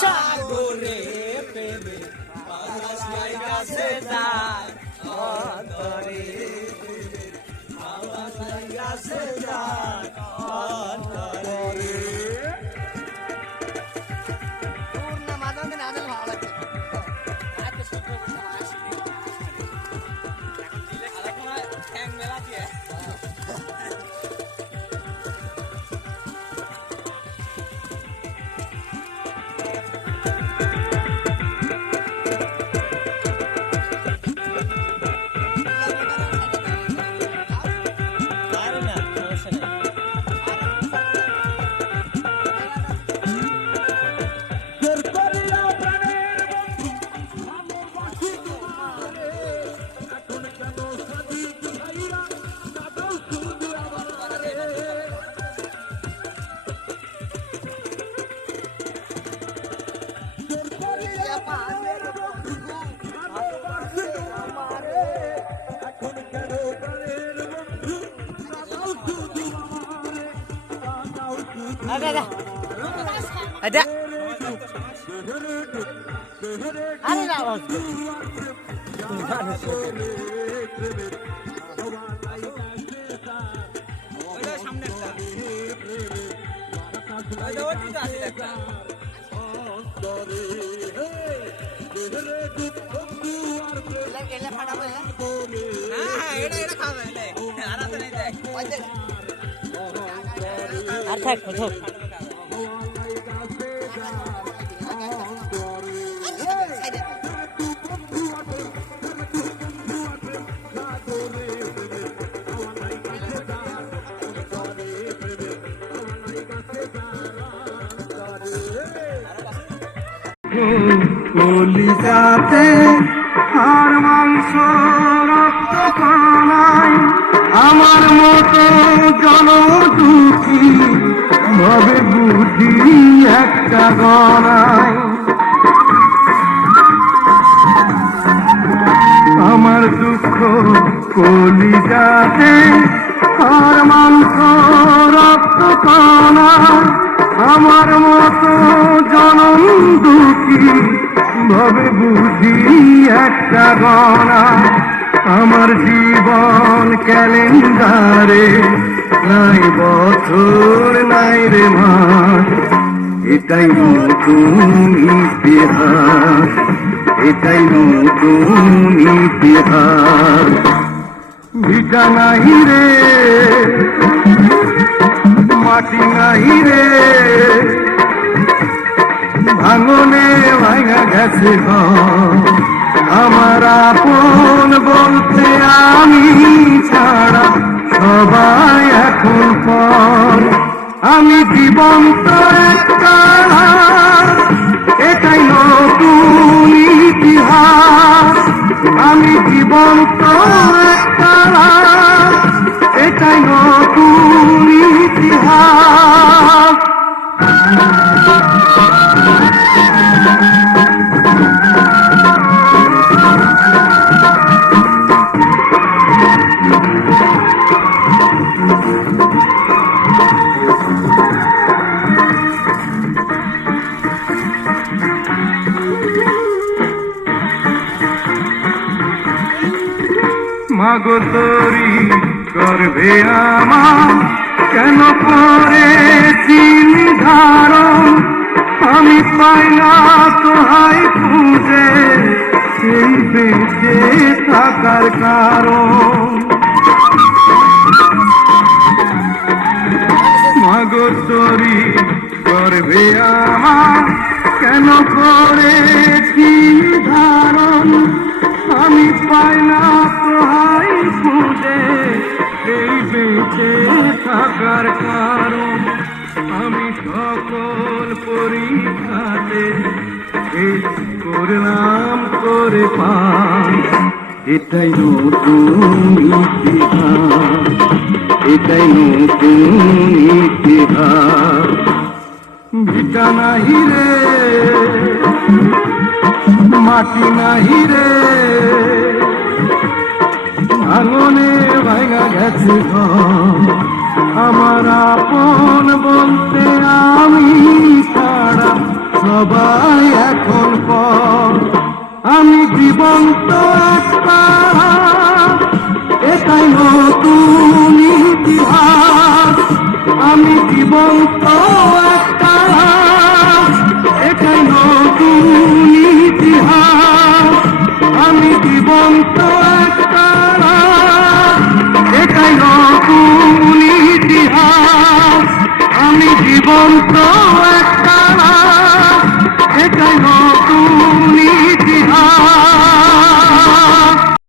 সাগরে প্রেমে বাতাসে গাছে যায় অন্তরে বাতাসে গাছে যায় অন্তরে পূর্ণ মাদন নাদল ভালো লাগে এত সুন্দর আসি এখন দিলে আলাদা ঠ্যাং মেলা দিয়ে ada কলিজাতে আর মাংস রক্ত কানায় আমার মতো জনদুখী ভাবে বুঝি একটা গনায় আমার দুঃখ কলিজাতে আর মাংস রক্ত কানায় আমার মতো জনম দুঃখী ভাবে বুঝি একটা গণা আমার জীবন ক্যালেন্ডারে নাই বছর নাই রে মাস এটাই নতুন ইতিহাস এটাই নতুন ইতিহাস ভিটা নাই রে মাটি নাই রে ভাঙনে ভাঙা গেছে আমার আপন বলতে আমি ছাড়া সবাই এখন পর আমি জীবন্ত একটা এটাই নতুন ইতিহাস আমি জীবন্ত একটা এটাই নতুন ইতিহাস মাগো তোরি গর্ভে আমার কেন করেছি নিধারণ আমি পাই না তোহাই খুঁজে সেই বেঁচে থাকার কারণ মাগো তোরি গর্ভে আমার কেন করেছি ধারণ আমি পাই না তোহাই খুঁজে এই বেঁচে থাকার কারণ আমি সকল পরীক্ষাতে করলাম করে পাই এটাই নতুন ইতিহাস এটাই নতুন ইতিহাস ভিটা নাহি রে মাটি নাহি রে ভাঙনে ভাঙা গেছে ঘর। আমার আপন বলতে আমি ছাড়া সবাই এখন পর। আমি জীবন্ত একটা, এটাই নতুন ইতিহাস। আমি জীবন্ত একটা, এটাই নতুন ইতিহাস। আমি জীবন্ত একটা, এটাই নতুন ইতিহাস। আমি জীবন্ত